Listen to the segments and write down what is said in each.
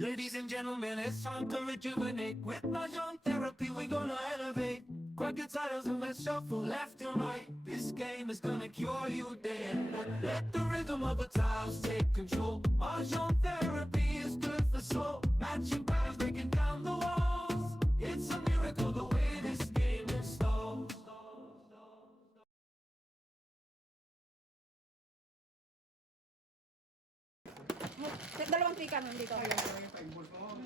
Ladies and gentlemen, it's time to rejuvenate. With Mahjong therapy, we're gonna elevate. Grab your titles and let's shuffle left and right. This game is gonna cure you day and night. Let the rhythm of the tiles take control. Mahjong therapy is good for soul. Matching patterns, breaking down the walls. It's a miracle the way this game installs. Dalawang trika nun dito.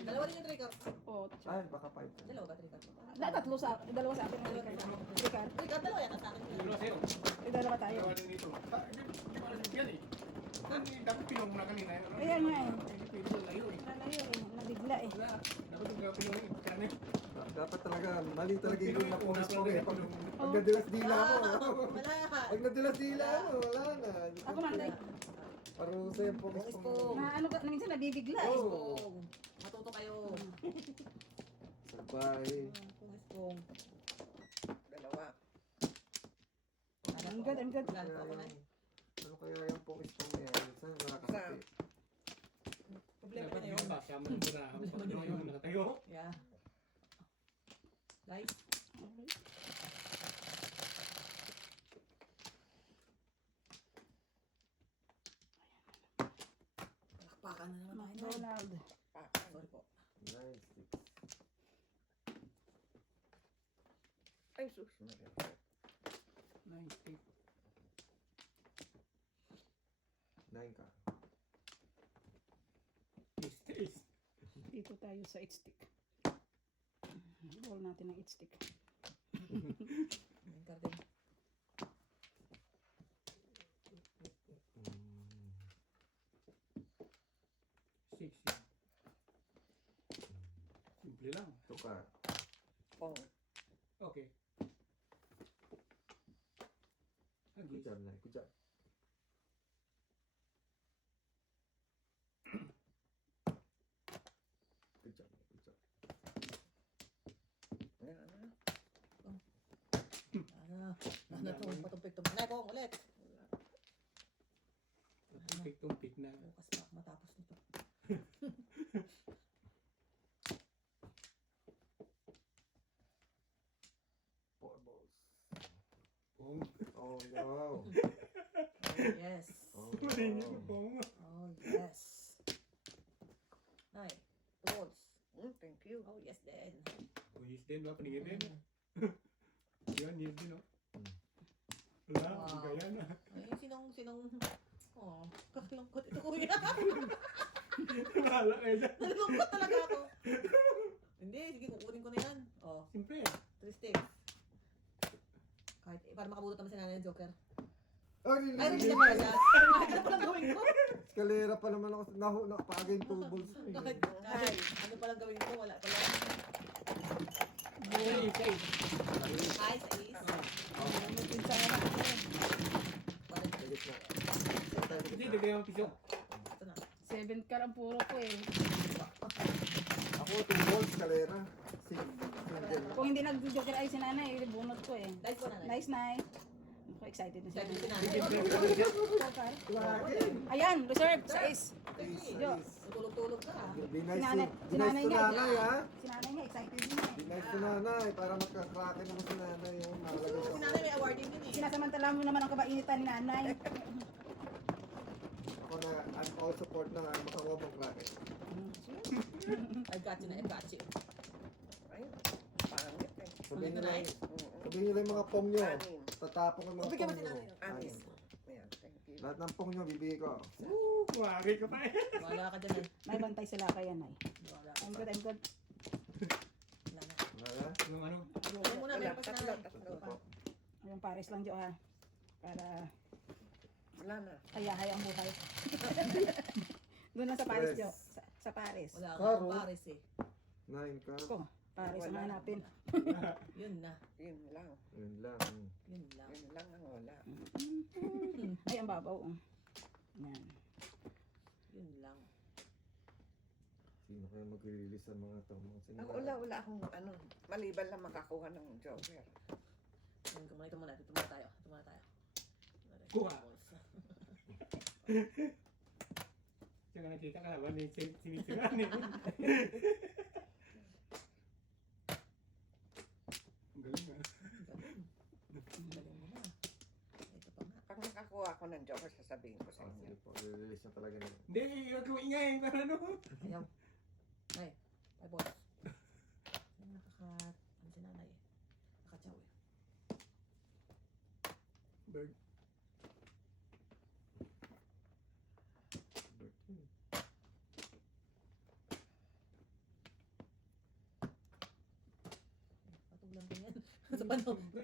Dalawa din yung trigger. Oo. Ay, baka 5. Dalawa ba trigger? Tatlo sa dalawa sa akin ng trika. Trika. Trigger, dalawa yan sa akin. Dalawa tayo. Dapat pinong na kanina. Ayan nga eh. Layo eh. Nalayo eh. Nabigla eh. Dapat yung pinong karne. Dapat talaga, mali talaga yung napungis ko eh. Pag nadilas dila mo. Wala yan. Pag nadilas dila mo, wala na. Ako manday. Parusa yung pungis ko. Na ano ka, minsan nabibigla eh. Oo. Matuto kayo. Sabay. Pungis-pung. Dalawa. I'm good, I'm good. Wala pa ako na. Ano kaya yung pungis ko na yan? Minsan nakakasakit. Problema na yun. Kasama na sila. Yung nakatayo. Yeah. Light. Pakpakan na naman tayo. Donald. Sorry po. Nice. Ay, sus. 9 ka. Taste. Dito tayo sa 8 stick. Roll natin ng 8 stick. Garden. Six yan. Simple lang. 2 ka. Pong. Okay. Good Agis. job, Nay. Good job. Good job, Nay. Good job. Ano itong patumpik-tumpik. Nay, kong ulit. Tumpik-tumpik na. Bukas pa matapos nito. Four balls. Pong. Oh, no. Yes. Oh, Maling no. yung pong. Oh, yes. Nay, rolls. Thank you. Oh, yes din. Yes din ba? Paningin din. Yan, yes din oh. Hmm. Wala, Wow. gaya na. Ay, sinong... Oh, kakalungkot ito, kuya. Wala kayo dyan. Nalulungkot talaga ako. Hindi, sige, kukunin ko na yan. Oh, Siyempre. 3 sticks. Kahit, para makabulot naman si nanay ng Joker. Oh, Ay, really? hindi pala siya. Kahit ano palang gawin ko? Eskalera pa naman ako. Nakapagin 2 balls. Kahit ano palang gawin ko, wala pala. Ay, ay. Ay, sa is. Sagit na. Hindi, dagay ang piso. Ito na. 7 car ang puro ko eh. Ako 2 balls, eskalera. Single. Kung hindi nag-joker ay si nanay, bunot ko eh. Dice ko na, Nay. Nice, nice. Ako excited na siya. Sabi si nanay. Joker. Lagi. Ayan, reserve sa ace. Jo. Tulog-tulog ka. Be nice Sinanay- to, be sinanay nice to niya. nanay, ha? Si nanay nga, excited din eh. Be nice to nanay, para magkakraken naman si nanay. Yung Si nanay may awarding din eh. Sinasamantala mo naman ang kabainitan ni nanay. Ako na, I'm all support na makawa magkraken. I got you na, I got you. Ay, pangit eh. Sabihin nyo Ano, lang, Nay? sabihin nyo lang yung mga pong nyo. Anim. Tatapong ang mga Bigyan mo pong si nyo. nanay ng Anim. Anim. Ayan, thank you. Lahat ng pong nyo, bibigay ko. Wari ka pa eh. Wala ka dyan eh. May bantay sila kaya nay. Wala ka I'm pa. good, I'm good. Wala na. Wala? Yung ano? Huwag muna, meron pa si Tatlo, nanay. tatlo. Yung pares lang Jo ha. Para Wala na. hayahay ang buhay. Doon lang sa Paris Jo. Sa Paris. Wala ka Karo. pang Paris eh. 9 ka. Ko, Paris ang Wala. hanapin. Yun na. Yun lang. Yun lang. Yun lang. Yun lang ang wala. Ay, ang babaw. Oh. Yan. Yun lang. Sino kaya mag-release ng mga to? Mga Ako wala akong ano, maliban lang makakuha ng Joker. Yun, ito muna. Ito muna tayo. Ito muna tayo. Kuha. Yung nga nakita ka ba ni sinisiran eh. Ang galing ah. Galing mo na. Ito pa nga. Pag nakakuha ako ng Joker, sasabihin ko sa Ah, inyo. sige po, release na talaga nila. Hindi, huwag mo ingay para ano. Ayaw. Ay, ay boss. Ay, ano si nanay eh. Nakatsaw eh. Bird. Patuglan ko yan. Sa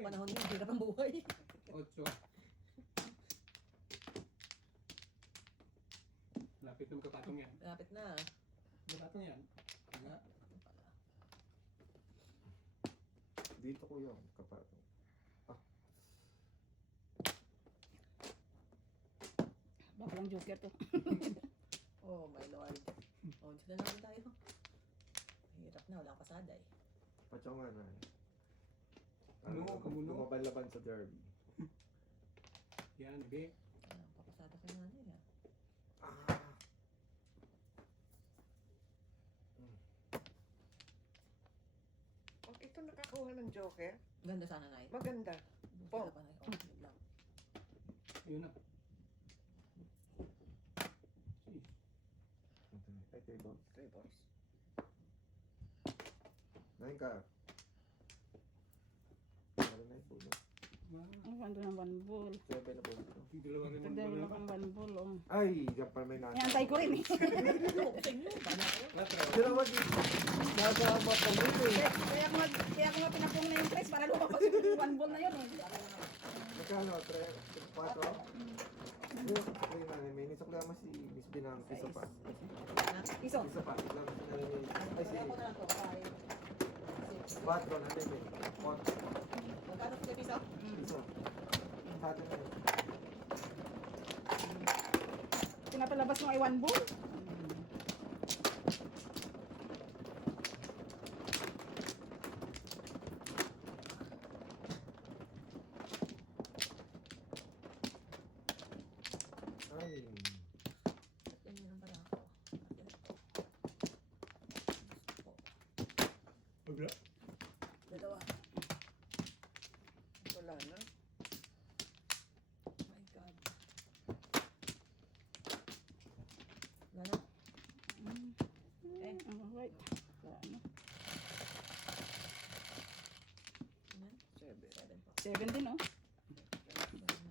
panahon niya, hirap ang buhay. 8. Lapit na magkapatong yan. Lapit na. Magkapatong yan. Nga. Dito ko yung kapatong. Baka lang joker to. Oh my lord. Oh, dito na naman tayo. Hirap na, wala kang pasada eh. Pacho nga na. Kumuno. Lumaban-laban sa derby. Yan, okay. Ah, papasada kay nanay ah. Pag ito nakakuha ng Joker, Ganda sana na eh. maganda. Pong. Pa na. Oh, wait lang. Yun na. Ay, table. Tables. 9 ka. Meron na yung puno. Ang ganda ng one ball. 7 na puno. Yung dalawa rin Ito dahil ang one ball. Oh. Ay, yan pa may nasa. Iantay ko rin eh. Ano, sa inyo? Paano ako? Sino naman nasa mapamili eh. Kaya ko nga pinapong na yung press para lumabas yung one ball na yun eh. Magkano? 4? Ay, nanay, may nisaklama si Miss Binang. Isa pa. Iso. Isa pa. Laman si nanay. Ay, si Kaya ko na lang to. 5, 6. 4. Nanay, may 4. Magkano sila piso? Isa. Sa atin na yun. Pinapalabas mo ay one ball. Ay. Ganyan ang pala ako. Wala. Dalawa. Wala na. Oh my God. Wala na. Okay. Alright. Ano? Ayan. 7. 7 po. 7 din oh.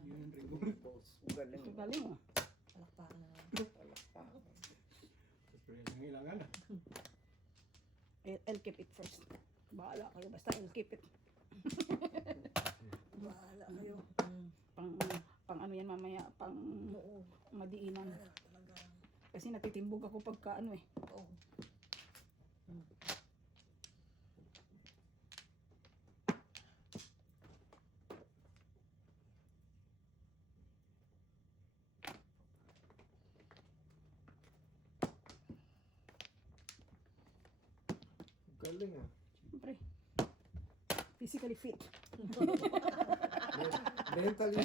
Yun ang ringo. Galing. Ito galing oh. Palakpakan na lang. Palakpakan. Experience ang ilangan ah. I'll keep it first. Bahala kayo. Basta I'll keep it. Bahala kayo. Pang ano yan mamaya. Pang Oo. madiinan. Wala talaga. Kasi natitimbog ako pagka ano eh. Oo. Galing ah. Siyempre. Physically fit. Mentally.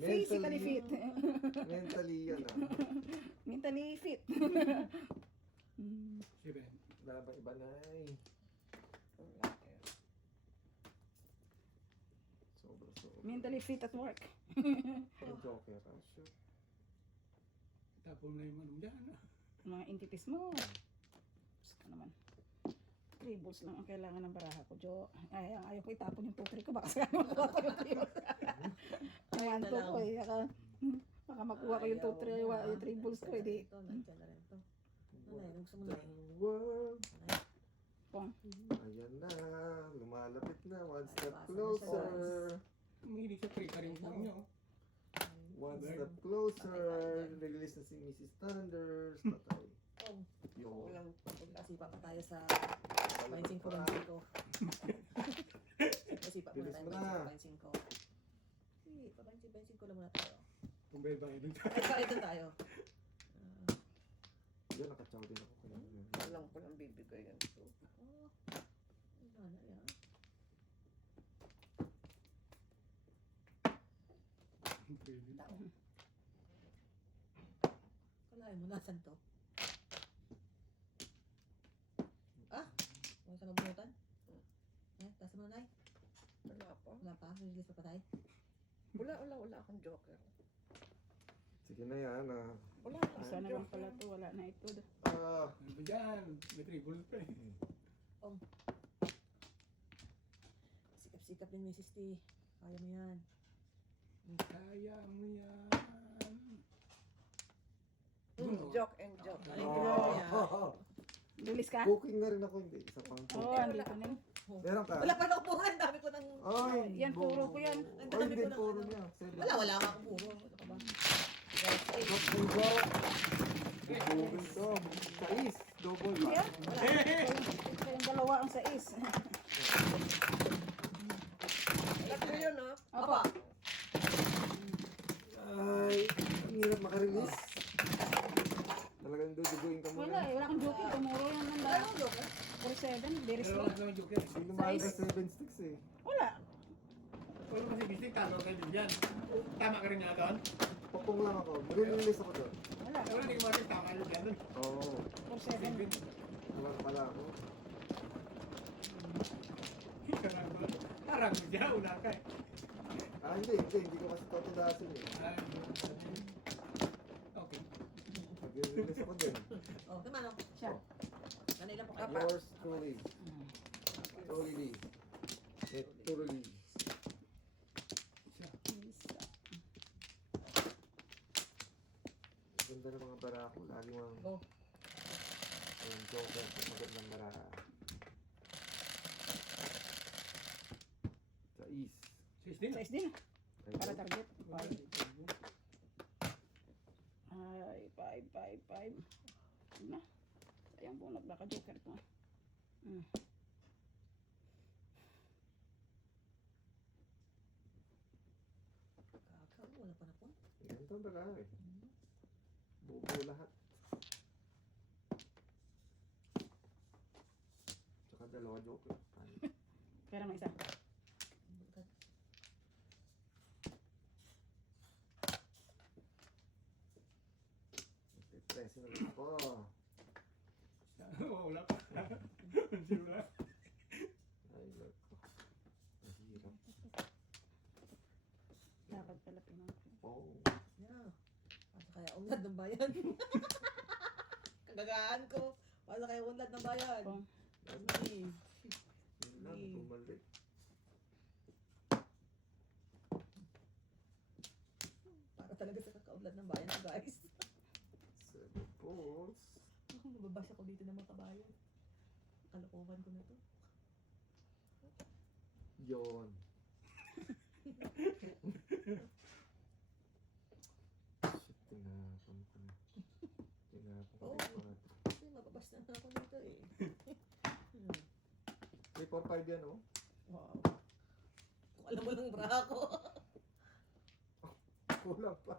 Physically fit. Mentally yan ah. Mentally fit. 7. Laban iba na eh. Wala eh. Sobra. Mentally fit at work. Pag joker ah. Sure. Tapos na yung ano dyan ah. Mga entities mo. Basta ka naman. 3 balls lang ang kailangan ng baraha ko, Jo. Ay, ayaw ko itapon yung 2-3 ko. Baka saan makuha ko yung 3 balls. Ayan to ko eh. Baka makuha ko yung 2-3 yung 3 balls ko eh. Di. Ito, nandiyan na rin to. Nanay, gusto mo na eh. World. Pong. Ayan na. Lumalapit na. One step Basa na siya, closer. Mahilig sa 3 ka rin po niyo. One step closer. Release na si Mrs. Thunders. Patay. Oh, Yo. Walang magkasipa pa tayo sa Painsin ko ng ko. Magkasipa muna tayo Bilis mo na. Painsin ko. Sige, papansin ko lang muna tayo. Kung ba yung dun Ay, bakit doon tayo? Yan, nakachaw din ako. walang palang bibigay yan. So, Oh, ano na yan? Tao. Kalahin Ay, mo nasan to? Ah! Huwag ka nabunutan. Taas mo na, Nay. Wala pa. Wala pa. Release pa pa, Tay. Wala akong joker. Sige na yan ah. Wala Isa akong na lang joker. pala to, wala na ito. Ah, Ano ba dyan? May triple pa eh. Sikap-sikap din, Mrs. T. Kaya mo yan. Kaya mo yan. Joke and joke. Ay, oh, grabe yan. Bilis ka? Cooking na rin ako, hindi. Isa pang Oo, andito na yun. Meron ka? Wala pa na puro. Ang dami ko ng... Ay, Yan, puro ko yan. Ang Ay, dami hindi, ko ng puro ano. niya. Seven. Wala nga akong puro. Ano ka ba? Guys, ay, Double go. Double to. Sais. Double ba? Yan, wala. Kayong dalawa ang sais. Tatlo yun, no? Opo. Ay, ang hirap makarelease. Talagang duduguin ka muna. Wala eh, wala akong joke. Tumuro yan ng wala akong joke. 47, very Pero slow. wala naman joker. Hindi lumahal ka Sais. 7 sticks eh. Wala. Wala kasi bisig, talo kayo din dyan. Tama ka rin nga doon. Popong lang ako. Mag-release ako doon. Wala. Wala, hindi ko matin, tama kayo dyan doon. Oo. 47. Wala pala ako. Parang mo dyan, una ka eh. Ah, hindi. Hindi ko kasi totodasin eh. Ay, okay. Mag-release ako din. Oh, naman ako. Siya. Nanay lang po kayo. Yours truly. Truly. Truly. Ganda ng mga barako. Lagi mga Go. yung joker. Sagot ng baraha. Sais. Sis din. Sais din. Ay, Para go. target. 5. Ay, 5. Na. Sayang po, nagka-joker ko. Kakaw, wala pa na po. Ganito ang baraha eh. Buo lahat. Tsaka dalawa joker. Pero may isa. Pressing ulit ako. Oo, wala pa. Wala. Ay, Lord ko. Mahirap. Dapat pala pinang. Oh. Yeah. Paano kaya unlad ng bayan? Kagagaan ko. Paano kaya unlad ng bayan? Oh. Hindi. Yun lang, bumalik. Para talaga sa kakaunlad ng bayan to, guys. 7 balls. Ako, nababasa ko dito ng mga kabayan. Kalokohan ko na to. Yon. Shit, tinapon ko na. Tinapon ko Oh. na. Kasi mababas na ako dito eh. May 4-5 yan, oh. Wow. Kung alam mo lang bra ko. Kulang pa.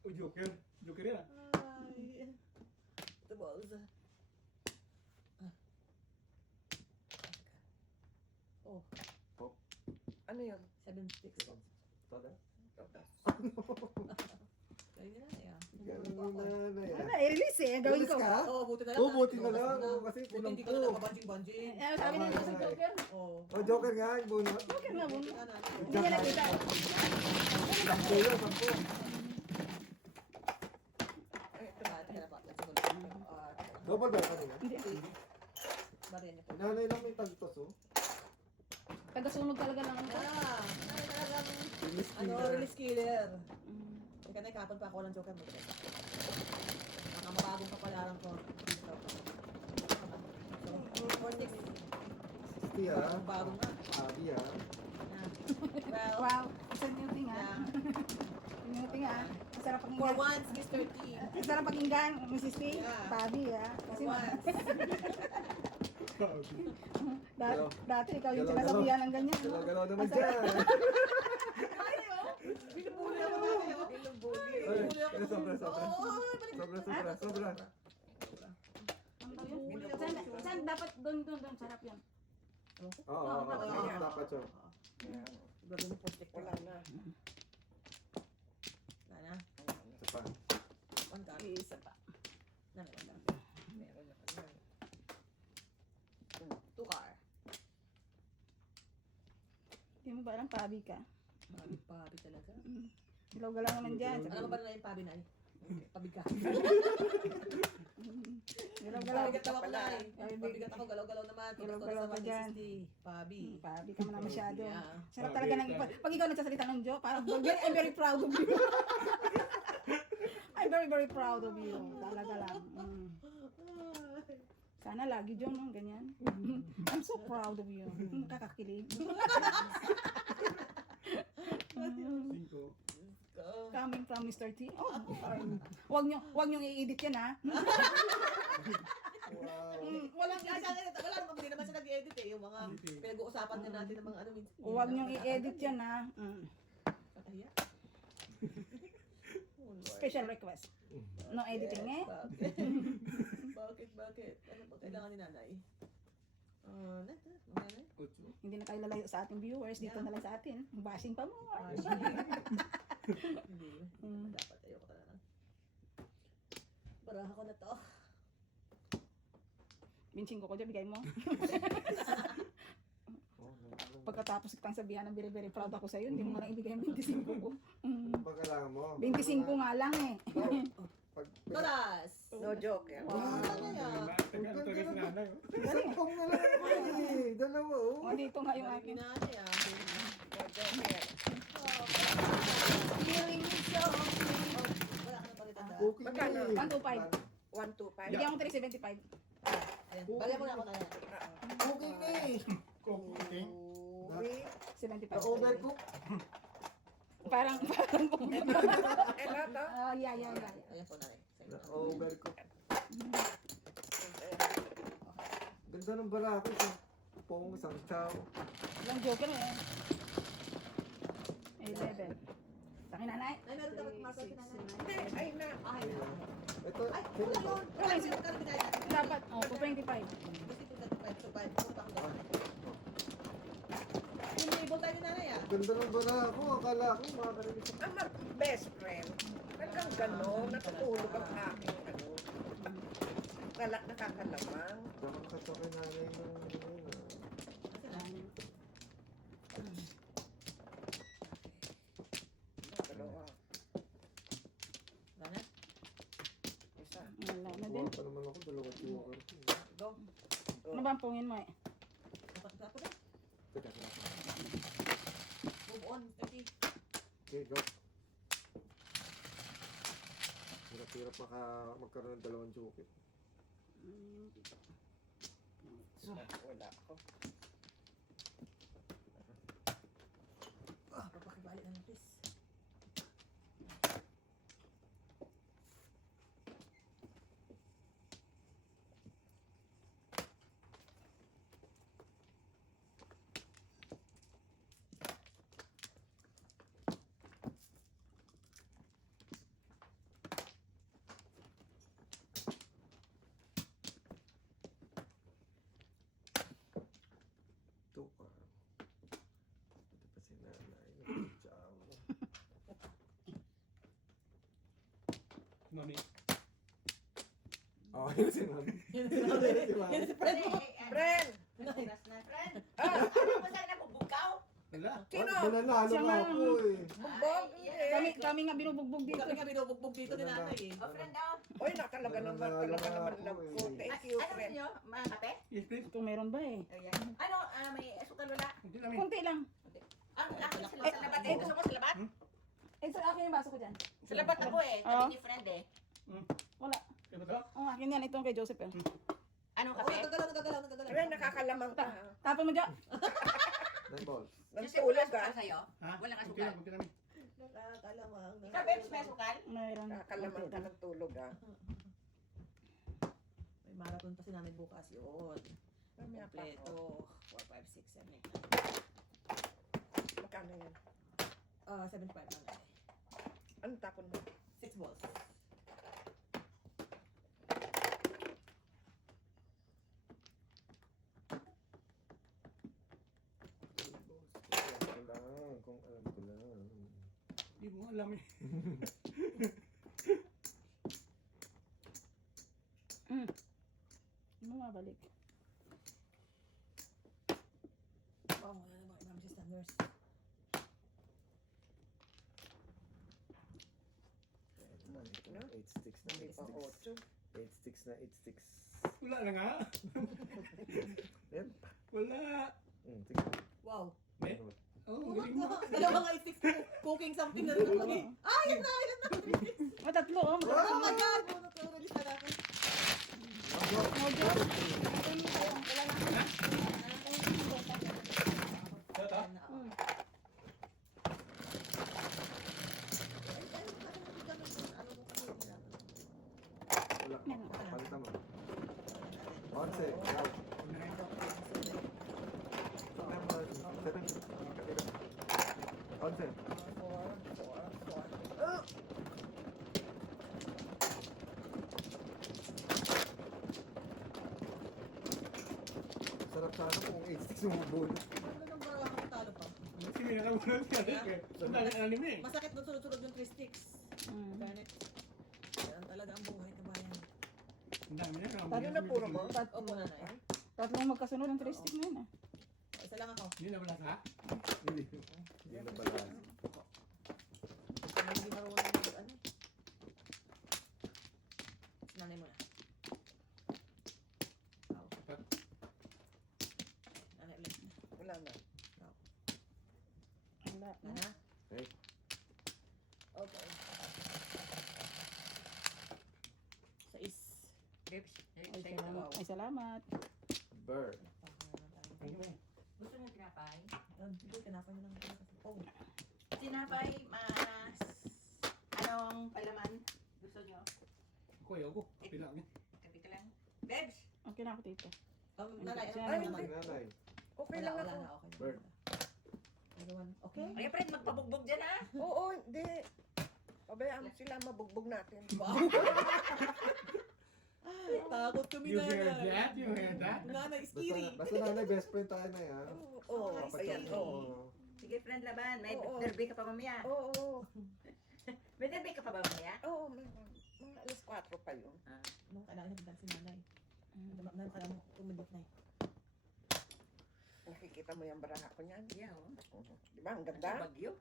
O, joker. Joker yan. Ay. The balls. Oh, Ano yun? 7 sticks. Tada. Kaya nila na yan. Ganun na na yan. Wala, i-release eh. Ang gawin ko. Release ka? Oo, buti na lang. Oh, buti na lang. Oh, kasi Buti kulang hindi ka to. na nakabanjing-banjing. Eh, sabi nila sa joker. Oo. Oh, joker nga, yung bunot. Joker nga, Buti bunot. na na. Hindi niya nakita. Sampo yun, sampo. Kaya pa. Let's go. Double ba kanina? Hindi. Bariyan niya po. Nanay lang may tagtos, oh. Taga-sunog talaga lang ito. Ay, talagang, Release ano, killer. release killer. Mm. Teka na, kapon pa ako ng joker mo. Nakamabagong kapalaran ko. So, 4 sticks. 60 ah. Bago nga. Abi ah. Well, Wow, isang muting ha. yeah. Muting ha. Masarap For pakinggan. once, Mr. T. Masarap pakinggan, Mrs. T. Yeah. Pabi ha. For Kasi once. dati ikaw yung Galaw-galaw. sinasabihan ng ganyan. no? Galaw-galaw naman dyan. Binubuli ako natin. Ay, sobra, sobra. Oo, Sobra, sobra. Ano daw yun? Saan dapat doon sarap yan. Oo, dapat yun. Gagawin po stick. Wala na. Wala na. Isa pa. One card. Isa pa. Meron lang. Meron naman yan. Two card. Hindi mo ba alam, pabi ka? Pabi talaga. Galaw-galaw naman dyan. Alam mo ba na yung pabi na eh? Pabigat. Galaw-galaw. Pabigat daw ako na eh. Pabi. Pabigat ako, galaw-galaw naman. Galaw-galaw ka dyan. Pabi. Pabi ka mo na masyado. Yeah. Sarap talaga ng, pag ikaw nagsasalita ng Jo, parang I'm very proud of you. I'm very, very proud of you. Talaga lang. Sana lagi Jo, no? Ganyan. I'm so proud of you. Kakakilig. Cinco. Coming from Mr. T. Oh, wag nyo i-edit yan, ha? Wow. Walang wala naman, hindi naman siya nag-edit eh. Yung mga pinag-uusapan din natin ng mga ano. Wag nyo i-edit yan, ha? Kakahiya. Special request. No editing, eh? Bakit? Ano ba kailangan ni nanay? Nanay? Ocho. Hindi na tayo lalayo sa ating viewers. Dito na lang sa atin. Bashing pa mo. Hindi. Dapat ayoko talaga. Baraha ko na to. Binching ko dyan, bigay mo. Oh, Pagkatapos kitang sabihan ng very, very proud ako sa'yo, hindi mo nga lang ibigay ang 25 ko. pagkailangan mo. 25 nga lang, eh. Pag, Tolas! No joke yan. Wow. Tagal talaga si nanay. oh. Sampung na lang ako eh. Dalawa oh. O, dito nga yung akin. Nanay ah. No joke yan. Feeling so Wala ka na palitan dahil. Okay Magkano? eh. 125. 125. Bigyan ko 375. Ayan. Balikan mo na ako na yan. Okay na eh. Cooking. Uy. 75. Na-overcook. Parang Ela to? yeah. Ayan po nanay. Na-overcook. Ganda ng barako. Pong isang chow. Ilang joker eh. 11. Takin nanay. Ay, meron dapat marker si nanay. Hindi, ay na. Ay, Ito, ay, wala yun. Wala yun. Sino binayad natin? Dapat, 225. Gusto ko na 5 to 5. Pumunta ko doon. Sinibol tayo ni nanay ah. ganda ng barako. Akala ko makakarinig sa Ang best friend. Hanggang gano'n, natutulog ang aking ano. Nakakalamang. Nakakasakay nanay ng Dalawa. Nanay? Isa. Wala na din. Buwan pa naman ako. Dalawa joker. Go. Ano ba ang pungin mo eh? Dapat ko na. Teka, teka. Move on. Okay. Okay, go. Hirap-hirap magkaroon ng dalawang joker. Wala ako. Papakibalik na lang please. Ito pa. Ito pa si nanay. Chow. Mami. Oh, yun si mami. Yun si mami. Yun si mami. Yun si friend. Friend! Wala. Sino? Nanalo Siya nga nga. ako eh. Bumbog? Kami nga binubugbog dito. Kami nga binubugbog dito ni nanay eh. Uy, nakalaga naman. Talaga naman love ko. Thank you, Ano friend. niyo? Mga kape? Yes, please. Ito meron ba eh? Ayan. Ano, may asukal wala? Kunti namin. Konti lang. Ang laki sa labat eh. Gusto mo sa labat? Eh, sa akin yung baso ko dyan. Sa labat ako eh. Oo. Tabi ni friend eh. Wala. Kaya ba ito? Ang akin yan, itong kay Joseph eh. Anong Oo, kape? nagagalaw. Friend, nakakalamang ka. Tapon mo dyan. 9 balls. Kasi wala Nagtulog ka. asukal sa'yo? Ha? Walang Kunti asukal. lang, kunti namin. Nakakalamang. Ikaw, Bebs, may asukal? Mayroon. Nakakalamang ka ng tulog ah. May marathon pa si nanay bukas yun. Mamaya pa ako. Kompleto. 4, 5, 6, 7, 8, 9. Magkano yan? 75 nanay. Anong tapon mo? 6 balls. Kung alam ko lang. Hindi mo alam eh. Bumabalik. Oh, wala na ba? Ma'am, sister nurse. No? 8 sticks na, Hindi 8 pa sticks. 8. 8 sticks na, 8 sticks. Wala na nga. Yan. Wala. Tingnan. Wow. Eh? Oh, Oh, galing mo. dalawang itik cooking something na rin lagi. Ah, yun na, yun na. Oh, tatlo. Oh, Oh my God! Release na natin. Mojo. Ito? Hmm. Wala. Palitan mo. 11. Wow. Tingnan mo. 7. 11. Sarap sana kung 8 sticks yung bunot. Talagang baraha kang talo pa. Kasi may nakabulan siya. Sandali, anim na eh. Masakit doon sunod-sunod yung 3 sticks. Hmm. Ganit. Yan talaga ang buhay na bayan. Ang dami na. Ano na puro mo? Opo, nanay. Tatlong magkasunod ang 3 stick na yun. Isa lang ako. Hindi na wala ka? Hindi. Hindi na pala. Hindi marunong mag ano. Nanay mo na. Nanay ulit. Wala na. Wala. Nana? Okay. Okay. Sais. Ay, salamat. Bird. Gusto niyo tinapay? Hindi, tinapay mo lang. Oh. Tinapay, mas... Anong palaman? Gusto niyo? Ako, ayoko. Pila ko. Kapi ka lang. Bebs! Okay na ako dito. Nanay, Ay, ano hindi. naman? Nanay. Okay Wala, lang wala ako. na. Okay. Bird. Everyone, okay? Ay, friend, magpabugbog dyan ha! Oo, hindi. Pabayaan mo sila, mabugbog natin. Wow! Takot kami You hear nanay. that? You hear that? Nanay, Basta, scary. basta nanay, best friend tayo na yan. Oo, Ay, ayan, sige. oo. Sige, friend, laban. May Oo. derby ka pa mamaya. Oo, May derby ka pa ba mamaya? oo, mga alas 4 pa yun. Nung kailangan nagdang si nanay. Nanay, kailangan mo tumindot na eh. Nakikita mo yung baraha ko niyan. Yeah, oh. Di ba, ang ganda? Bagyo.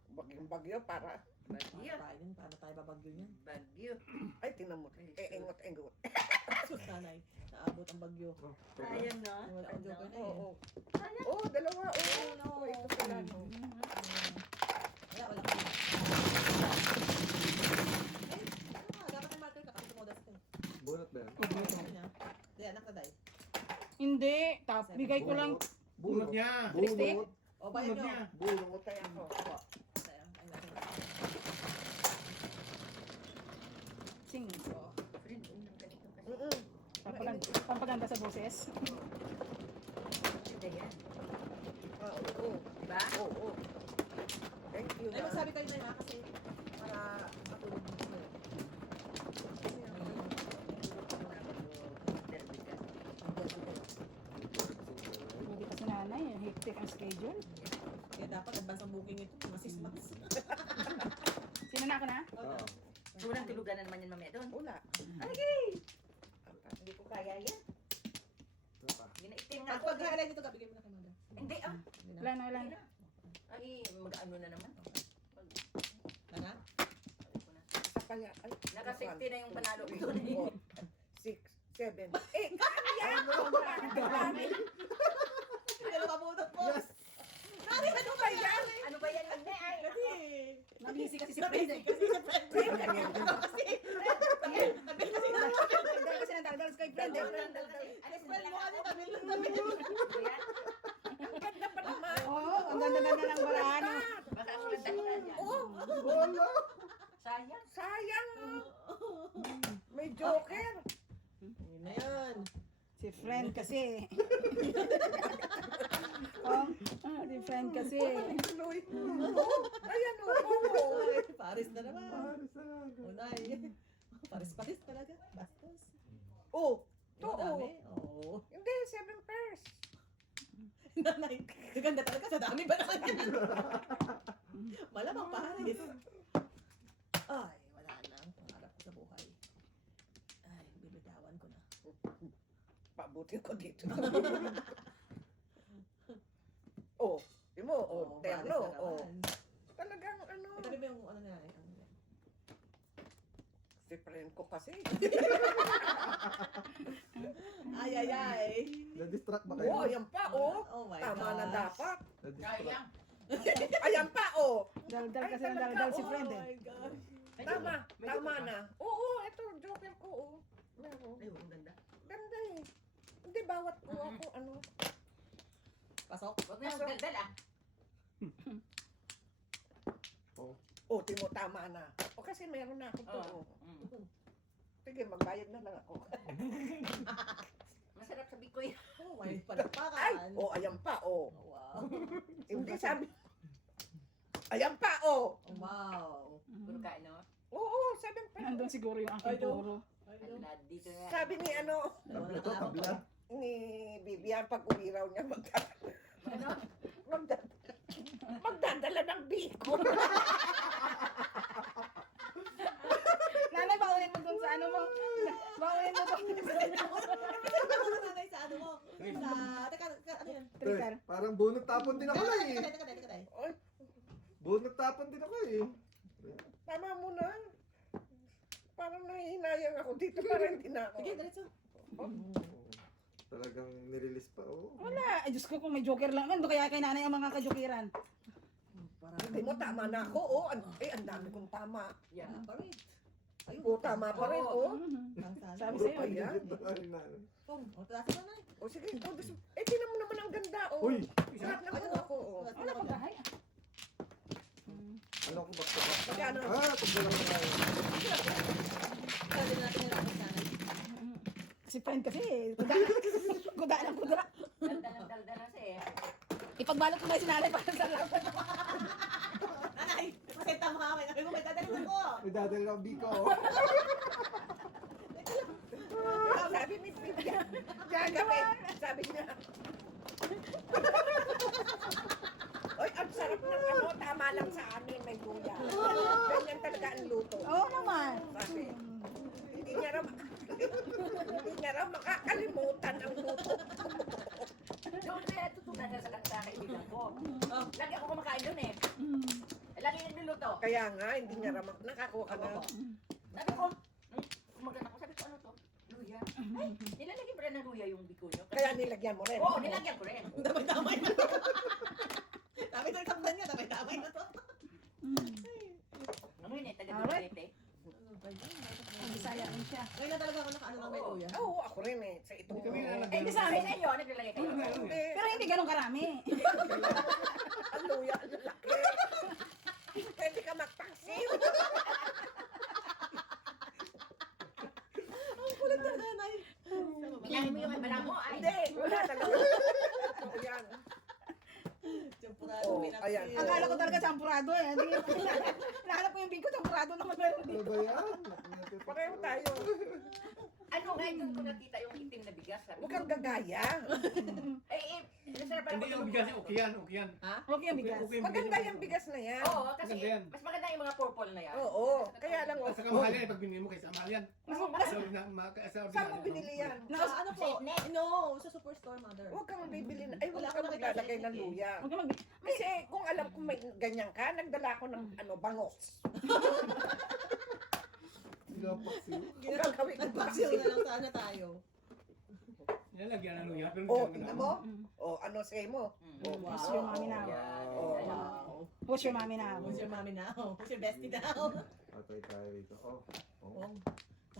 Bagyo para, Bagyo. Tayo din, paano tayo babagyo niyan? Bagyo. ay, tinan mo. Engot-engot. Sus, nanay, naabot ang bagyo. Sayang, no? Wala akong joker na eh. Oo. Oo, dalawa. Oo, no. oo, ito sila. No. Wala kami. Dapat ang marker ka kasi tumodas ka. Bunot ba yan? Hindi, anak na day. Hindi. Bigay ko lang. Bunot niya. Bunot. O, bayan Bunot nyo. niya. Bunot tayo ako. Tayo, ay natin. Sing. O, Friend, unang ganito kasi. Pampaganda sa boses. Ganda yan. Oo, Diba? oo. Thank you. ay, magsabi kayo na yun kasi para matulog mo kayo. Derby ka. Hindi pa si nanay. Hectic ang schedule. Kaya dapat advance ang booking ito, mga 6 months. Sino na ako na? Oo. So, walang tulugan na naman yan mamaya doon. Wala. Hindi ko kaya yan. Ito pa. Ginaitim nga At ako. pag-highlight ito, bigay mo na kay Manda. Hindi ah. Hindi na. Wala na, wala na. Ay, mag-ano na naman. Nana? Sa kanya. Naka-60 na yung panalo ko doon eh. 6, 7, 8. Dami. Hindi na mabutot po. Yes. Nani, ano ba yan? Ano ba yan? Hindi ay. Kasi, Nabisi kasi si nabisi Fred. kasi si Fred. Kasi, nabisi kasi na. Dahil kasi nandal kay Fred. Dal kasi. Ay, Fred mo kasi, tabil lang tabil. Ganda pa naman. Oo, ang ganda-ganda ng barano. Baka ako lang dahilan yan. Wala. Sayang. Sayang. May joker. Yun na yun. Si friend kasi. Si friend kasi. Tuloy. Ayan o. Paris na naman. Paris na lang. Unay. Paris talaga. Bastos. Oh. Ang dami. Oo. Hindi, 7 pairs. Nanay, ganda talaga sa dami ba naman yan? Malamang Paris. Ay, wala na ang pangarap ko sa buhay. Ay, bibitawan ko na. pupulutin ko dito. Oh, di mo, oh, terno, oh. Talagang ano, Ito rin ba yung ano na si friend ko kasi. Ay, ay, ay. Na-distract ba kayo? Oh, ayan pa, oh. Oh my Tama na gosh. dapat. Na-distract. Ayan pa, oh. Daldal Ay, kasi ng talaga, daldal si oh friend Oh eh. my gosh. Tama, tama na. Oo, ito, joker ko, oh. Meron. Ay, ang ganda. Ganda eh. Hindi, bawat ko ako, ano. Pasok. Huwag mo yung daldal ah. Oh, timo, tama na. O kasi meron na ako to, Oo. oh. Sige, magbayad na lang ako. Masarap sa bikoy. Oh, may palakpakan. Ay, oh, ayan pa, oh. Oh, wow. Hindi sabi. Ayan pa, oh. Oh, wow. Puro kain, no? Oo, 7 pesos. Nandun siguro yung Ay, aking no. puro. Wala, dito na. Sabi ni ano, Tabla to, tabla. ni Vivian, pag uwi raw niya, Ano? magdadala ng biko. Nanay, baunin mo dun sa ano mo. Baunin mo dun sa Ano nanay sa ano mo? Sa, teka, ano yan? trigger. Parang bunot tapon din ako eh. Teka. Oy, Bunot tapon din ako eh. tama mo na. Parang nahihinayang ako dito, parang hindi na ako. Sige, diretso. Talagang nirelease pa, oh. Wala. Ay, Diyos ko, kung may joker lang. Ano kaya kay nanay ang mga kajokiran? Hindi mo, tama na ako. Oh, ang dami kong tama. Yeah. Pa rin. Ayun. Oh, tama pa rin, oh. Mhm. Sabi Sabi Puro sa'yo. pa yan. Oh, taas na nanay. O sige, tinan mo naman ang ganda, oh. Uy! Lahat na Ayun, ako, oh. Wala pa bahay. Ano ako back to back? Magkano? Tabla lang tayo. Sabi na natin nila kung nanay. Si friend kasi eh. Kuda ng kuda. Daldal kasi eh. Ipagbalot ko na si nanay para sa laban. Nanay, masenta mo kami. Sabi mo, may dadalhin ako. May dadal ng biko, oh. Sabi ni Vivian, gagawin. Sabi niya. Oy, ang sarap ng ano, tama lang sa amin, may luya. Ganyan talaga ang luto. Oo naman. Sabi, hindi niya raw makakalimutan ang luto. Doon na tutunan na sa kanta kaibigan ko. Lagi ako kumakain doon eh. Lagi nagluluto. Kaya nga, hindi niya raw nakakuha ka na. Sabi ko, kumagana ko, sabi ko ano to? Luya. Ay, nilalagyan mo rin ng luya yung biko nyo. Kaya nilagyan mo rin. Oo, nilagyan ko rin. Damay-damay na to. Dami na takpan niya, damay-damay na to. Ano yun eh, taga Alright. Duterte. Ang Bisaya rin siya. Ngayon na talaga ako nakaano ng may luya. Oo, ako rin eh. Sa itong Kami oo. nalagyan. Eh, di sa amin sa inyo, naglalagay kayo. Hindi, Pero hindi ganun karami. ang luya, ang laki. Pwede ka magpangsiw. Ang kulit na nanay. Kailangan mo yung mabarang mo. Ay, Hindi, wala talaga. Oo, yan. Champurado, Oh, pinaksil. ayan. Akala ko talaga champurado eh. Hindi nahanap ko yung biko, champurado naman meron Ano dito. ba yan? Pareho tayo. ano nga, doon ko nakita yung itim na bigas. Sabi Huwag ko, kang gagaya. nasarapan Hindi ako yung ng bigas, luto. okay yan, okay yan. Okay yung bigas. Okay, Maganda yung bigas na yan. Oo, kasi Maganda yan. mas maganda yung mga purple na yan. Oo, kaya lang, Sa kamahal yan, pag binili mo kaysa mahal yan. saan mo binili yan? Sa ano po? Safe net. No, sa superstore, mother. Huwag kang bibili na. Ay, huwag Wala kang akong nakita maglalagay sa ng internet eh. luya. Huwag ka mag... Kasi kung alam kong may ganyan ka, nagdala ako ng bangos. Pinapaksiw. Kung gagawin ko Nagpaksiw na lang sana tayo. Nilagyan ng luya. pero Oh, hindi tingnan naman. mo? Mm. Oh, ano say mo? Oh, Wow. Who's your mommy now? Oh, Wow. Who's your mommy now? Who's your mommy now? Who's your bestie now? Patay tayo rito. Oh. Oh,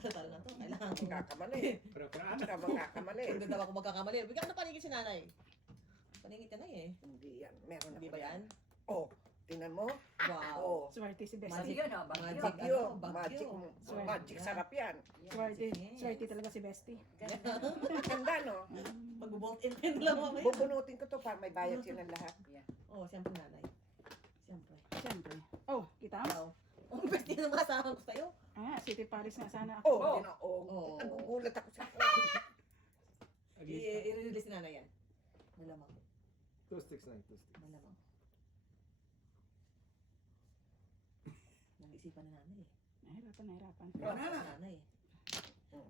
tara na to. Kailangan ko. Magkakamali. Pero Ka magkakamali. Hindi daw ako magkakamali. Bigyan ka na paningit si nanay. Paningit ka na eh. Hindi yan. Meron Hindi ako ba yan? Oh, tingnan mo? Wow. Oh. Swerte si Bagyo Bestie. yun, oh, bagyo. Magic. Bagyo. Ano? Bagyo. Magic. Swerte. Magic. Sarap yan. Swerte. Swerte talaga si Bestie. Ganda, no? Pag-bolt in pin lang mamaya. Bubunutin ko to para may bayad silang lahat. Oh, siyempre nanay. Siyempre. Siyempre. Oh, kita mo? Wow. Ang bestie ng mga asahan ko sa'yo. Ah, City Paris nga sana Oh, ako. ginoong. Oh. Nagugulat ako sa I-release ni nanay yan. Malamang. 2 sticks na, 2 sticks. Malamang. Nag-isipan na nanay eh. Nahirapan, nahirapan. Nahirapan si nanay eh.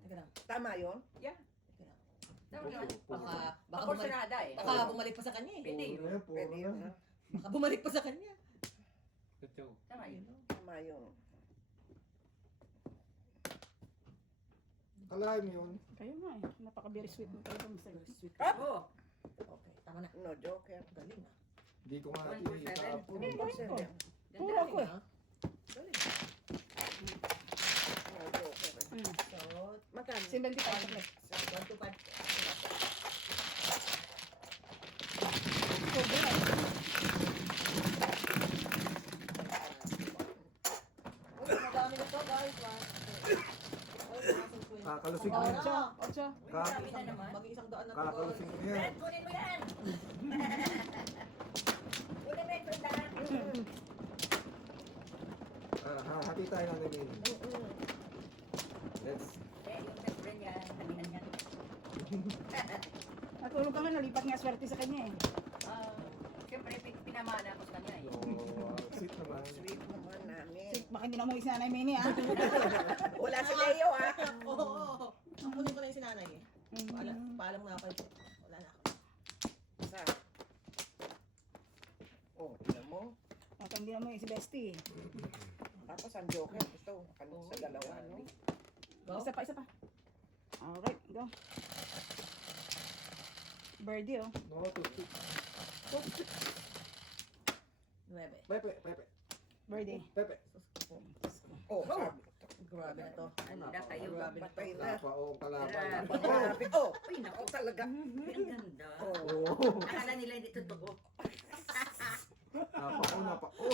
Teka lang. Tama yun? Teka lang. Baka Ako bumalik, sinada eh. baka bumalik pa sa kanya eh. Pwede. Puro na yan, puro Pwede na. yun, ha? Baka bumalik pa sa kanya. Ito. Tama yun. Tama yun. Kalahin mo yun. Kayo nga eh. Napaka-very sweet mo talaga, Mr. Sweet. Oo. Okay, tama na. No, joker. Galing ah. Hindi ko nga 147. itatapon. Eh, gawin ko. Ganda. Puro ako eh. Ah. Galing. No, joker. So, Magkano? 75 chocolate. 1 to 5. Sobra eh. Uy, madami na to guys. Kakalusig mo yan. 8. Sabi na naman. Mag-isang daan na to. Kakalusig mo yan. Fred, kunin mo yan. Kunin mo yan, Fred, ha? Hati tayo ng namin. Let's. Eh, yung best friend yan. Talihan yan. Natulog ka nga, nalipat nga swerte sa kanya eh. Siyempre, pinamana ko sa kanya eh. Oh, sweet naman. Sweet naman namin. Baka hindi na umuwi si Nanay Minnie ah. Wala si Leo, ha? Oo. Ang kunin ko na yung sinanay eh. Paalam na ako. Wala na ako. Sa. Oh, tignan mo. Baka hindi na umuwi si Bestie. Tapos ang joker, gusto. Ano sa dalawa, no? Go. Isa pa. Alright, go. Birdie oh. No, toothpick. 9. Pepe, Pepe, Birdie. Pepe. Oh, sabi. Grabe na to. Handa kayo. Grabe na to. Patay na. Tapa o kalaban. Grabe. Grabe. Oh, Uy, naku. ako talaga. Ang ganda. Oh. Oh, Akala nila hindi totoo. napa o.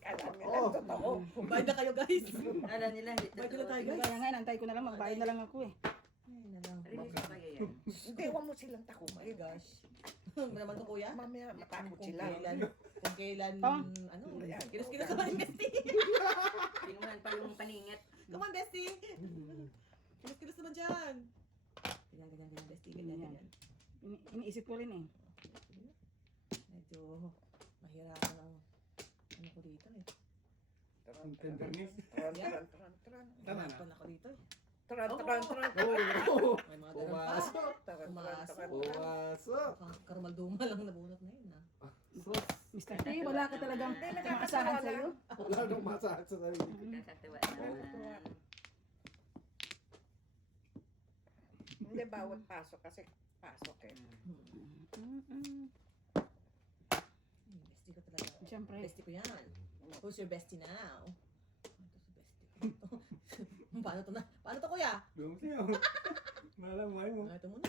Kala nila, totoo. Bayad na kayo guys. Akala nila hindi Bayad na totoo. tayo guys. Kaya nga, nantay ko na lang, magbayad na lang ako eh. Ay, na lang. Release ko kaya yan. Hindi, huwag mo silang Oh takutin. my gosh. Ano naman to kuya? Mamaya matakot Kung sila. kailan, Oh. ano, Ayan. kilos-kilos naman yung bestie. Pinuhan pa yung paningit. Come on, bestie. Kilos-kilos naman dyan. Ganyan, bestie. Ganyan. Iniisip ko rin eh. Medyo mahirapan ang ano ko dito eh. Ang tenderness. Tran. Tama na. Mahirapan ako dito eh. Tran. Oh, May mga ganun pa. pumasok. Pumasok. Karumalduma lang nabunot na yun ah. Sus. Mr. T, wala ka talagang maasahan sa'yo. Wala nang masahat sa sarili. Nakakatawa naman. Hindi, bawat pasok kasi pasok eh. Bestie ko talaga. Siyempre. Bestie ko yan. Who's your bestie now? Ito si bestie. Paano to na? Paano to kuya? Doon sa'yo. Malamay mo. Ito muna.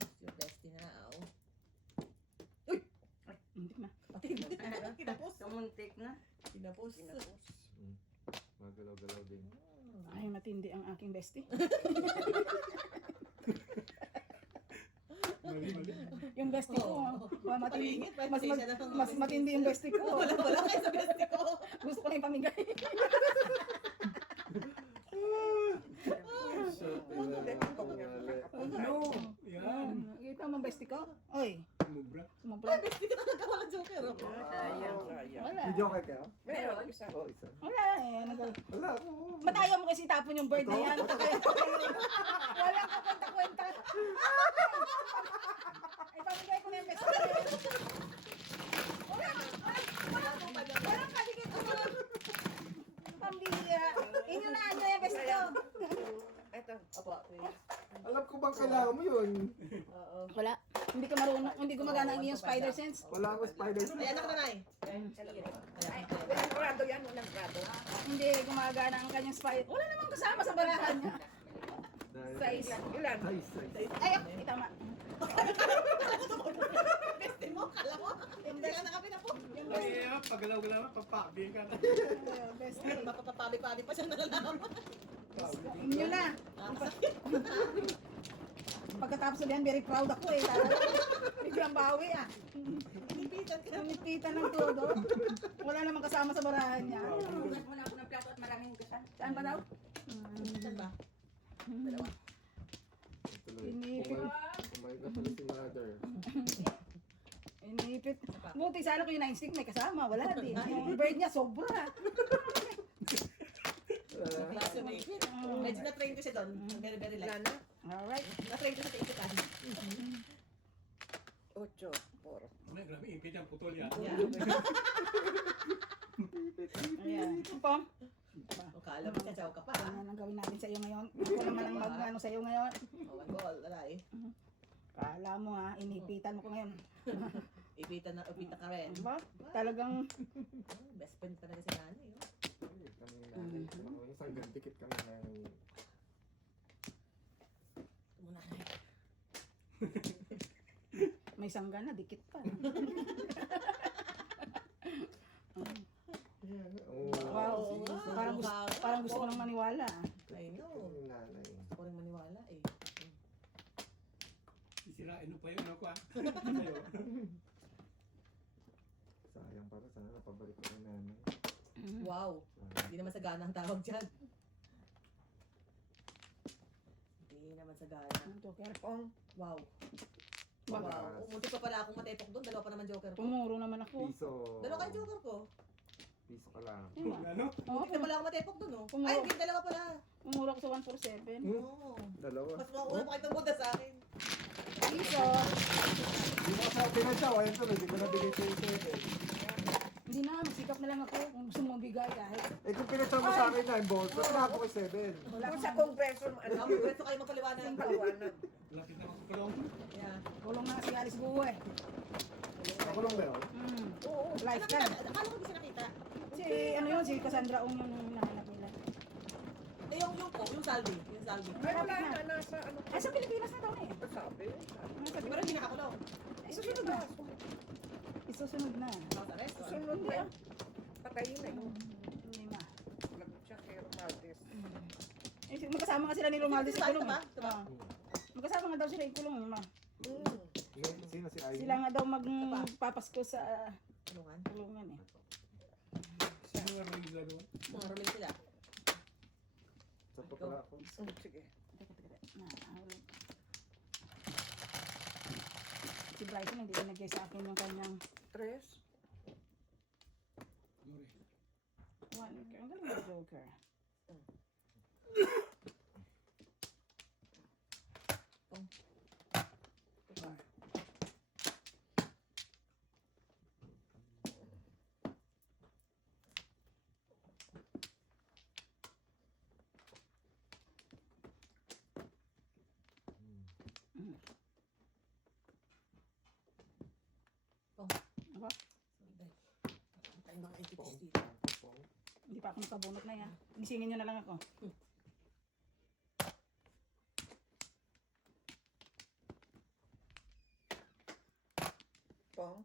Who's your bestie now? Hindi na. Patay na. Kinapos. Kamuntik na. Kinapos. Magalaw-galaw din. Ay, matindi ang aking bestie. Mali. Yung bestie ko, matindi. Palingit, Mas matindi yung bestie ko. Wala kayo sa bestie ko. Gusto ko yung pamigay. No. Yan. Kita mo ang bestie ko? Oy, Mubra. sumupla. Bestie ko talaga wala joker. Oh. Sayang. Wala. May joker kayo? Meron, isa. Oo, isa. Wala eh. Wala. Ba't ayaw mo kasi tapon yung bird na yan? Walang kakwenta-kwenta. Ay, pamigay ko na yung bestie ko. Walang kaligit ko. Pambihira. Inyunaan nyo yung bestie ko. Ito. Apa, please. Alam ko bang kailangan mo yun? Oo. Wala. Hindi ka marunong, hindi gumagana ang iyong spider sense. Wala akong spider. Ayan ako na nai. Walang grado yan, walang grado. Hindi gumagana ang kanyang spider. Wala namang kasama sa barahan niya. Size. Ilan? Size. Ay, tama. Bestie mo, kala mo. Hindi ka nakapina po. Ay, pagalaw-galaw, papabi ka na. Bestie. Mapapapabi-pabi pa siya nalalaman. Inyo na. Pagkatapos yan, very proud ako eh. Biglang bawi ah. Pinipitan ka. Namipitan ng todo. Wala namang kasama sa barahan niya. Hugas muna ako ng plato at maraming hugasan. Saan ba daw? Saan ba? Dalawa. Inipit. Kumain na pala si mother. Inipit. Buti sana ko yung 9-stick may kasama. Wala din. Yung bird niya sobra. Sa klase may ipit. Medyo na-train ko siya doon. Very, very light. Ilan na? Alright. Na-train ko sa ikutan. 8, 4. May grabe, ipit yan, putol yan. Yeah. Ayan. Pong. Kung kaalam mo, sasaw ka pa. Ano ang gawin natin sa iyo ngayon? Ako naman ang mag-ano sa iyo ngayon. Oh, one ball, alay. Kala mo ha, inipitan mo ko ngayon. Ipita ka rin. Diba? Talagang, Best friend talaga si nanay. Oh. Kami nanay. Yung sanggan, dikit kami nanay. Ito mo nanay. may sangga na, dikit pa. Oh, Wow. si- Parang gusto ko nang maniwala. I know. Yung nanay. Gusto ko rin maniwala eh. Sisirain mo pa yun, ano ko ah. Sa'yo. Sayang para sana napabalik ko yung nanay. Wow. Hindi naman sagana ang tawag dyan. Hindi naman sagana. Joker. Pong. Wow. Wow. Wow. Umunti pa pala akong matepok doon. Dalawa pa naman joker ko. Pumuro naman ako. Piso. Dalawa kayo joker ko. Piso ka lang. Diba? Ano? Oo, Umunti na pala ako matepok doon oh. Pumuro. Ay, hindi. Dalawa pala. pumuro ako sa 147. Oo. Dalawa. Mas mauna pa kayo tumuda sa akin. Piso. Hindi mo sabi na siya, ayun tuloy, hindi ko nabigay sa iyo. Hindi na, magsikap na lang ako kung gusto mo bigay kahit. Eh kung pinagsa mo sa akin 9 balls, ba't na ako kay 7? Kung sa kongreso, ano, Ang pwesto kayo magpaliwanag. paliwanag. Lapit na ako sa kulong. Yeah. Kulong na si Alice Buwe. Nakulong ba yun? Oo. Life ka. Akala ko di siya nakita. Si, ano yun, si Cassandra Ong yung nahanap nila. Eh, yung salvi. Yung salvi. Ay, wala na, nasa ano. Ay, sa Pilipinas na daw eh. Sabi. Pero hindi nakakulong. Isusunod na. Isusunod na. House arrest. Sunod na. Patayin na yun. Hindi ma. Lagot siya kay Romaldes. Eh, magkasama nga sila ni Romaldo sa kulong. Diba? eh. Oo. Magkasama nga daw sila yung kulong, ma. Sino si Ivy? Sila nga daw magpapasko sa Tulungan. kulungan eh. Sino nga rin sila doon? Mga rumil sila. Sa pala ako. Sige. Teka. Nahulog. Si Bryson hindi binigay sa akin yung kanyang 3. Yuri. one. Ang galing ng Joker. Aba, Tayo mga entities Pong. dito. Pong. hindi pa ako nakabunot na yan. Gisingin nyo na lang ako. Pong.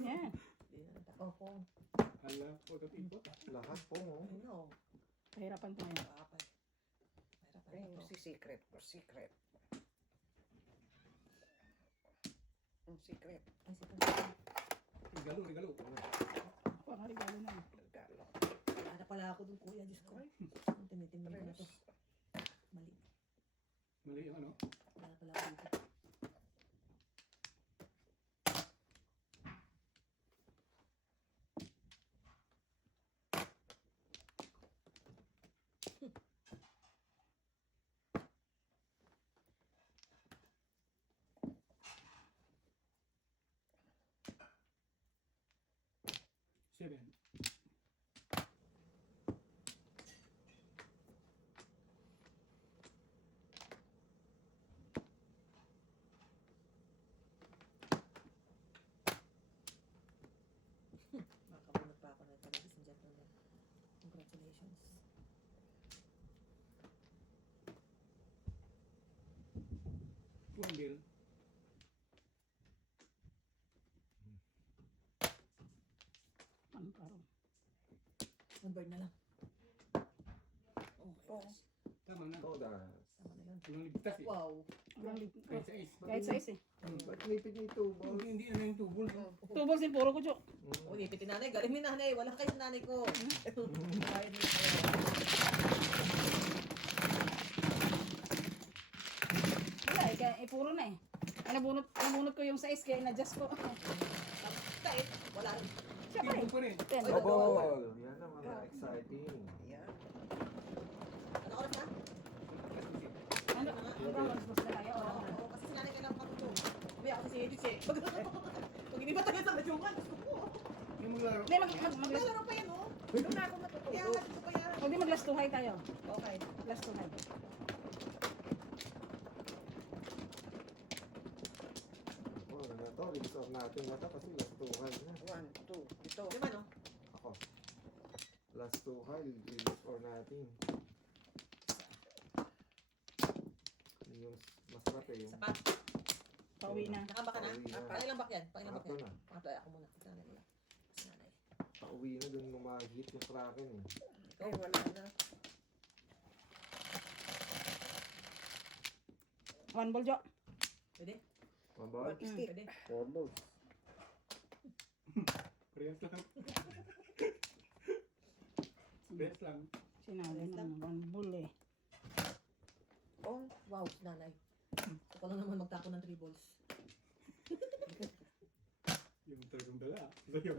Yan. Hindi na nagtakapong. Hala, photo tipo. Lahat po, oh. I know. Kahirapan ko ngayon. Kapay. Ay, Mahirapan ito. si Secret. Secret. Ang secret. Ay, si Pagkakas. Regalo. Ako ang regalo na. Regalo. Wala na pala ako dun, kuya. Diyos ko. Tinitingnan ko na to. Mali. Mali yung ano. Wala na pala ako dito. Seven. Makakabunot pa ako na ito, ladies and gentlemen. Congratulations. Two handle. Ano parang? One bird na lang. Oh, Pong. Tama na. Toda. tama na yun. Walang ligtas eh. Wow. Kahit sa ace. Kahit size eh. Ba't nipid niyo ito, balls? Hindi na yung tubol. Two balls din puro ko, Jo. Oh, ipit ni nanay. Galing ni nanay. Wala kayo sa nanay ko. Kaya ni Wala eh, kaya puro na eh. Nabunot ko yung size kaya na-adjust ko. Kahit, wala rin. Siyempre. Tibol pa rin. Ten. Ay, Double! Yan ang mga exciting. Yan. Ano oras na? Ano? Ano nga? Di ba, maluslos na tayo? Oo, kasi si nanay kailangan makatulong. Sabi ako si Edith eh. Pag hindi ba tayo sa madyungan, gusto ko. Yung maglaro. Hindi, maglast. Maglalaro pa yan, oh. Doon na ako Kaya matutulog. gusto ko yan. O di maglast tuhay tayo. Okay. Last tuhay. Oh, ano na to? Release off natin na to kasi last 2 high na. 1, 2, ito. Lima, no? Ako. Last 2 high, release off natin. Yun yung masarap eh. Yung Sapat. Pauwi na. Nakamba ka na? Pauwi na. Pangilang bak yan? Pangilang bak Pangatlo yan? na. Pangatlo, ako muna. Si nanay muna. Si nanay. Pauwi na dun lumahit yung kraken eh. Ay, wala na. 1 ball, Jo. Pwede? Mabal? Stick. Pwede? 4 balls. Parehas lang. Best lang. Sinabi mo, 1 ball eh. Oh, Wow, si nanay. Ako lang naman magtapo ng 3 balls. Yung talagang dala. Sa'yo.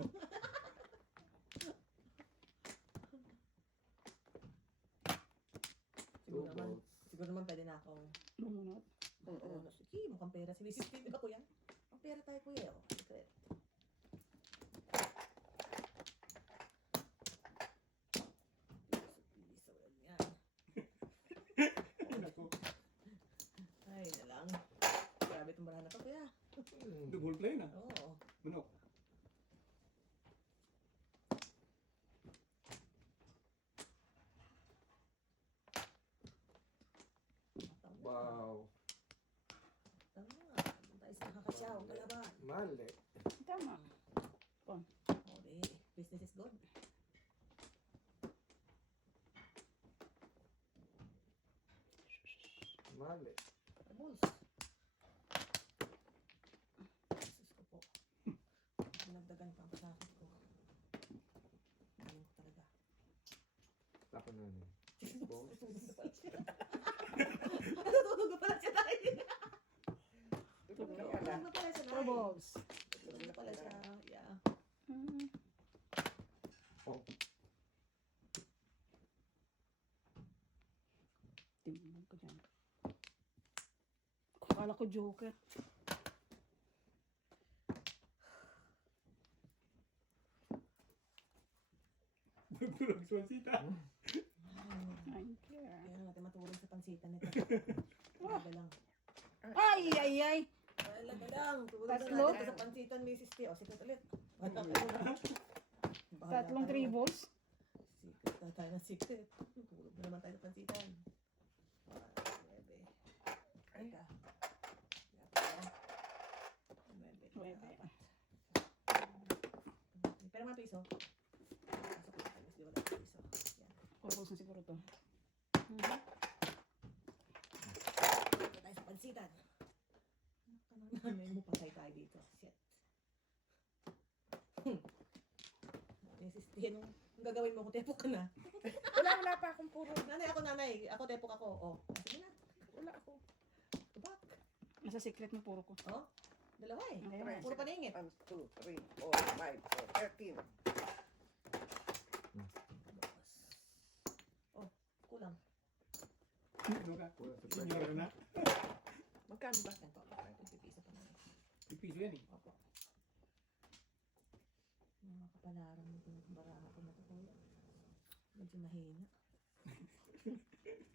Siguro 2 naman, balls. siguro naman pwede na akong Lumunod. Oo, sige, mukhang pera. Si Mrs. Pin, di ba kuya? Ang pera tayo kuya, oh. Secret. Piso, yan. Ako. Ay, na lang. Grabe itong barahan na to, kuya. Double play na. Oo. Manok. Wow. Tama. Doon tayo sa nakakasyaw. Kalaban. Mali. Tama. Okay. Business is good. Mali. Bulls. Jesus ko po. Dinagdagan pa ang pasakit ko. Galing ko talaga. Tako na yun. Balls. Natutulog na pala siya tayo. Tulog na Natutulog pala. na pala siya 4 tayo. balls. Natutulog na pala siya. Yeah. Hmm. Oh. Tingnan ko dyan. Akala ko joker. Tulog sa pansita. Thank you. Kaya natin matulog sa pansitan nito. Talaga lang. Ay, ay, ay. Talaga lang. Tulog Tatlo? na natin sa pansitan, Mrs. T. O, sikat ulit. Tatlong 3 balls. Sikat na tayo ng sikat. Tulog na naman tayo sa pansitan. Bebe. Ay ka. Bebe. Pero mga piso. Pasok na tayo. Mas di wala piso. Yan. 4 balls na siguro to. Tulog tayo sa pansitan. Nanay mo patay tayo dito. Shit. Mrs. T, anong gagawin mo ko? Tepok ka na. Wala pa akong puro. Nanay, ako nanay. Ako tepok ako. Oh. Sige na. Wala ako. Tubak. Nasa secret mo puro ko. Oh. Dalawa eh. Ayun. Puro paningit. 1, 2, 3, 4, 5, 4, 13. Oh, kulang. Ano ka? Kulang sa Senior na. Magkano ba? Yan po. Pipisa pa namin. Pipiso yan eh. Opo. Mga kapalaran mo itong baraha ko na ito, kuya. Medyo mahina.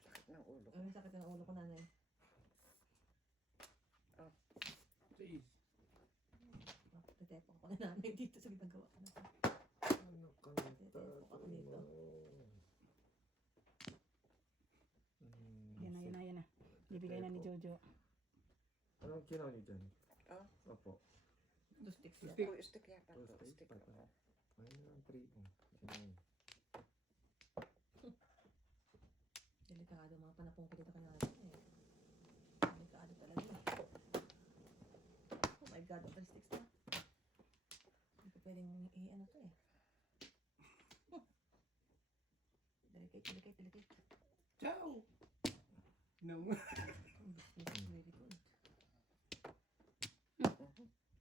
Sakit ng ulo. Ang sakit ng ulo ko, nanay. Sa is. Tetepok ko na nanay dito sa ginagawa ko na. Ano ka na Tetepok ako dito. Yan na, yan na, yan na. Ibigay na ni Jojo. Anong kinaw niyo dyan? Ah? Opo. 2 sticks yan. Stick. 2 stick yata. 2 First stick. take. Ayun lang, 3. Ayun. Delikado mga panapong ko dito kanina. Delikado talaga eh. Oh my God, 3 sticks na. Hindi ko pwedeng i-ano to eh. Delicate. Ciao! No. Very good.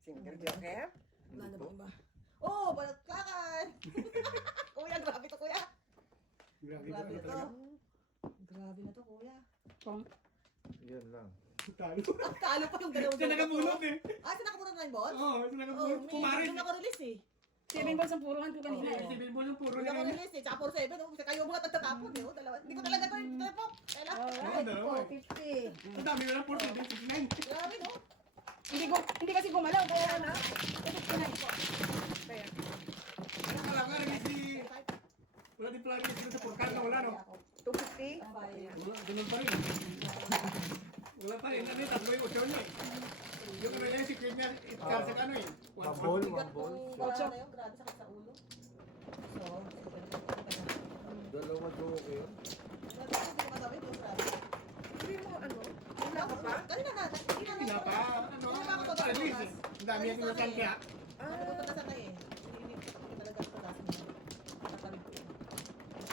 Single joker. Wala na ba iba? Oh, balakakan! Kuya, grabe to kuya. Grabe Grabe ba na to. talaga? Grabe na to kuya. Pang, Yun lang. Talo. Talo pa yung dalawang Siya nakabunot eh. Ah, saan nakabunot na yung ball? Oo, siya nakabunot. may Pumarin. doon ako release eh. 7 balls ang puruhan ko kanina. Si Bilbo yung puro Doon na ako rin. release eh. Tsaka 4-7. Oh. Kayo mga tatapon eh. Oh, dalawa. Hindi ko talaga ito yung telepop. Kailan? Alright, dalawa eh. 450. Ang dami na lang 469. Grabe no? Hindi kasi gumalaw, kaya na. Ano ka lang, naging si... Wala din pala rin sa purkan na wala, no? 250? Wala, ganun pa rin. Wala pa rin. Ano yung tatlo yung 8 niya eh. Yung ano niya, si Queen niya, itkar sa kano eh. One ball, Bigat one ball. kong bala na yun. Grabe sakit sa ulo. So, Dalawa duo ko yun. grabe ko hindi matawid yung grabe. Hindi mo ano? Wala ka pa? Kanina na. Hindi pa, ano, at least eh. Ang dami yung tinatang kaya. Ano ko talaga na eh. Hindi ko talaga sa pagkasin niya. Tatawid ko yun.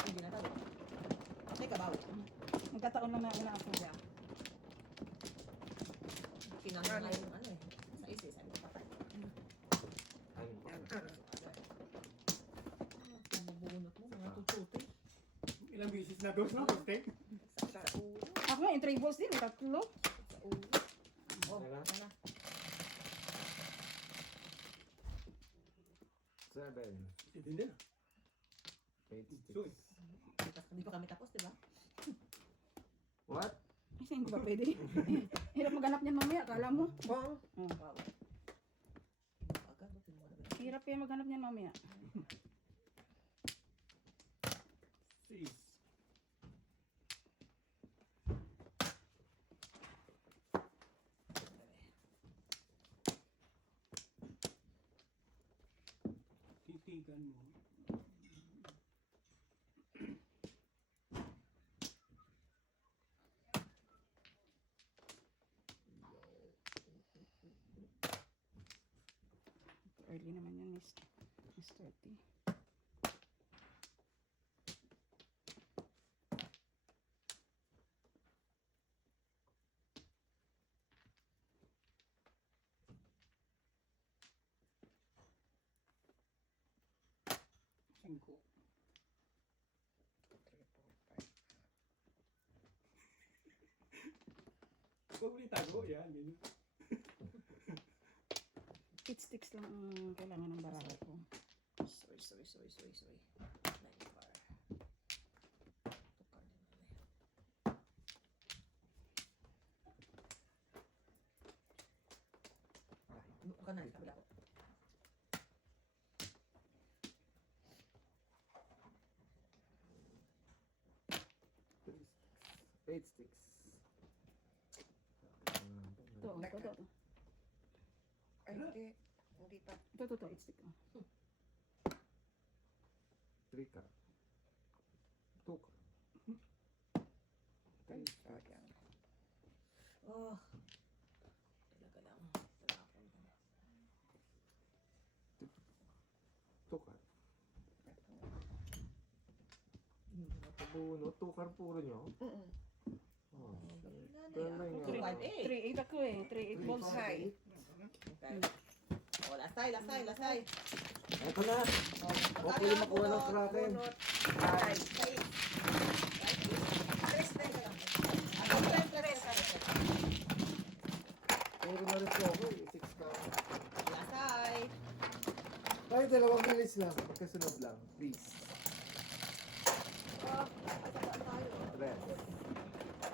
Hindi na tawid. May kabaw. Magkataon lang na ako. Kinanong nga yung ano eh. Sa isis. Sabi ko patay. Ayun pa. Pinabunot mo. Mga tututi. Ilang bisis na dos, no? Steak. Sa ulo. Ako nga, yung 3 balls din, tatlo. Sa ulo. Oh, Teka. ano? 7. Hindi din ah. 8, So, 6. Hindi pa kami tapos, di ba? What? Kasi hindi ba pwede? Hirap maghanap niyan mamaya, akala mo. Oo. Oh. Wow. Agad, no? Tingnan mo na ba? Hirap kaya maghanap niyan mamaya. 6. Titigan mo. Early naman yan, Miss 30. Cinco. Huwag mo itago, yan. Yun. 8 sticks lang ang kailangan ng baraha ko. Sorry. 9 bar. Tukar din naman eh. Ano ka na? Kabila ko. Eight sticks. Ito. Ay, hindi. Hindi pa. Ito, 8 stick. 3 ka. 2 ka. Ay, sayang. Oh. Talaga lang. Talakon ko. 2 ka. Bunot, 2 ka puro nyo. Oh. Three, five, eight. 3-8 ako eh. 3-8 balls. High. Okay. Oh, last tie. Ito na. Okay yung makuha ng sa akin. Bunot. Ay. Tres na lang. Tres. Puro na rin po ako eh. 6 ka. Last tie. Ay, 2 minutes lang. Magkasunod lang. Please. Rest.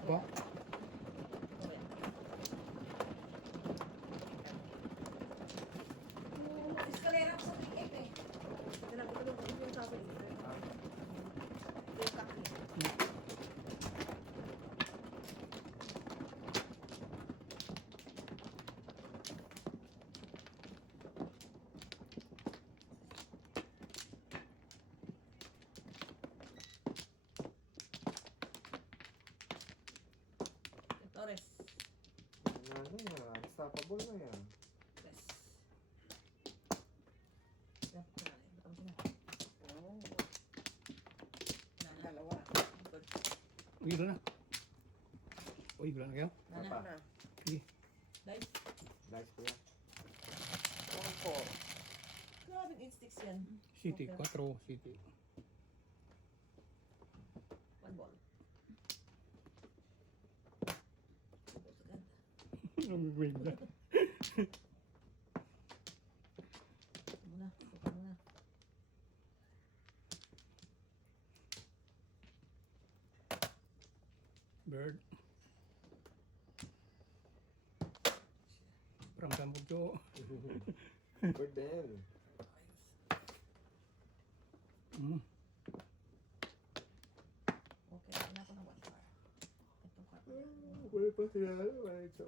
Ba? Escalera ko sa 3-8 eh. Torres. Ano yan? Unstoppable na yan. Yes. Yan, batam siya na. Nana. Dalawa. Uy, na. Uy, wala na kayo? Nana. Papa. Na. Dice. Nice ko yan. 4. Grabe instincts yan. City, Okay. 4, City. One ball. Ang gwenda. Muna, ito muna. Bird. Ramdam mo, Jo. Bird din. Mm. Okay, wala ko ng 1 bar. Itong car. Wala pa sila. Wala ito.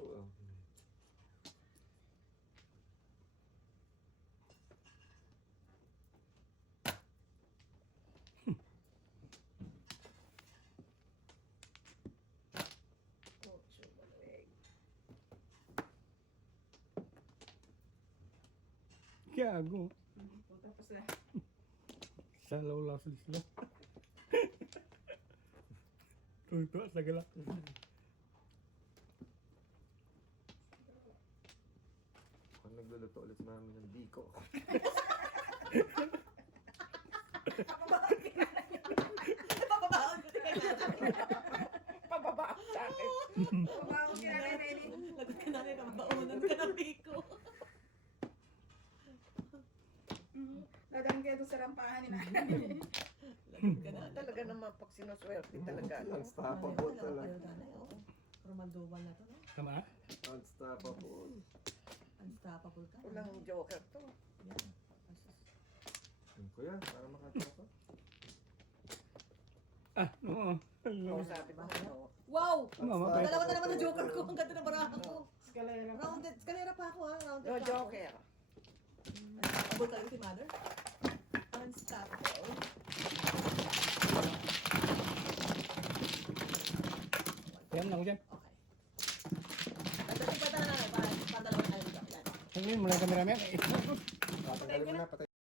Gago. Tapos na. Sa lawlaw sa lisla. Tuto sa galak. Kung nagluluto ulit si mami ng biko. Papabaon ko Pababa sa akin. Pabawag ka na, Nelly. Lagot ka namin, kababaunan ka ng biko. Dadaan kayo doon sa rampahan ni nanay. Lagot ka na. Talaga naman pag sinuswerte talaga. No? Unstoppable talaga. Romaldoval na to, no? Tama? Unstoppable. Unstoppable ka. Walang joker to. Yan. Kuya, para makatawa. Ah, oo. O sabi ba ano? Wow! Mama, Unstoppable. Dalawa na naman na joker ko. Ang ganda ng baraha ko. Eskalera. Rounded. Kalera pa ako, ha? Rounded No pa ako. joker. Unstoppable tayo si mother. Unstoppable. Yan lang dyan. Okay. Nandito pa tayo na. Padalawa tayo dito. Yan. Tingin mo lang kami namin. Patanggalin mo na, patay.